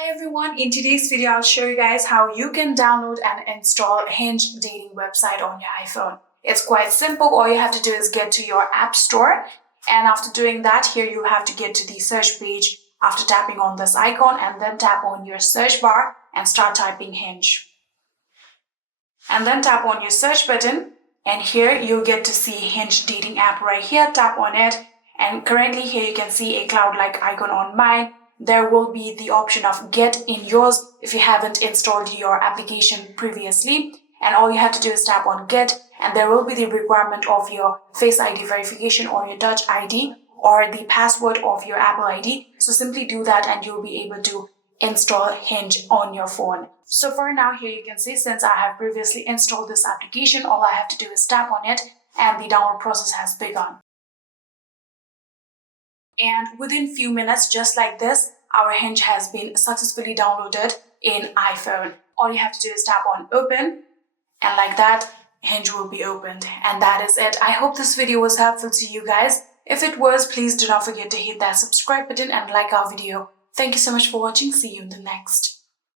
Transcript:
Hi everyone, in today's video I'll show you guys how you can download and install Hinge dating website on your iPhone. It's quite simple. All you have to do is get to your app store, and after doing that, here you have to get to the search page after tapping on this icon, and then tap on your search bar and start typing Hinge. And then tap on your search button, and here you'll get to see Hinge dating app right here. Tap on it, and currently here you can see a cloud-like icon on mine. There will be the option of get in yours if you haven't installed your application previously, and all you have to do is tap on get, and there will be the requirement of your Face ID verification or your Touch ID or the password of your Apple ID. So simply do that and you'll be able to install Hinge on your phone. So for now, here you can see, since I have previously installed this application, all I have to do is tap on it and the download process has begun. And within few minutes, just like this, our Hinge has been successfully downloaded in iPhone. All you have to do is tap on open, and like that, Hinge will be opened. And that is it. I hope this video was helpful to you guys. If it was, please do not forget to hit that subscribe button and like our video. Thank you so much for watching. See you in the next.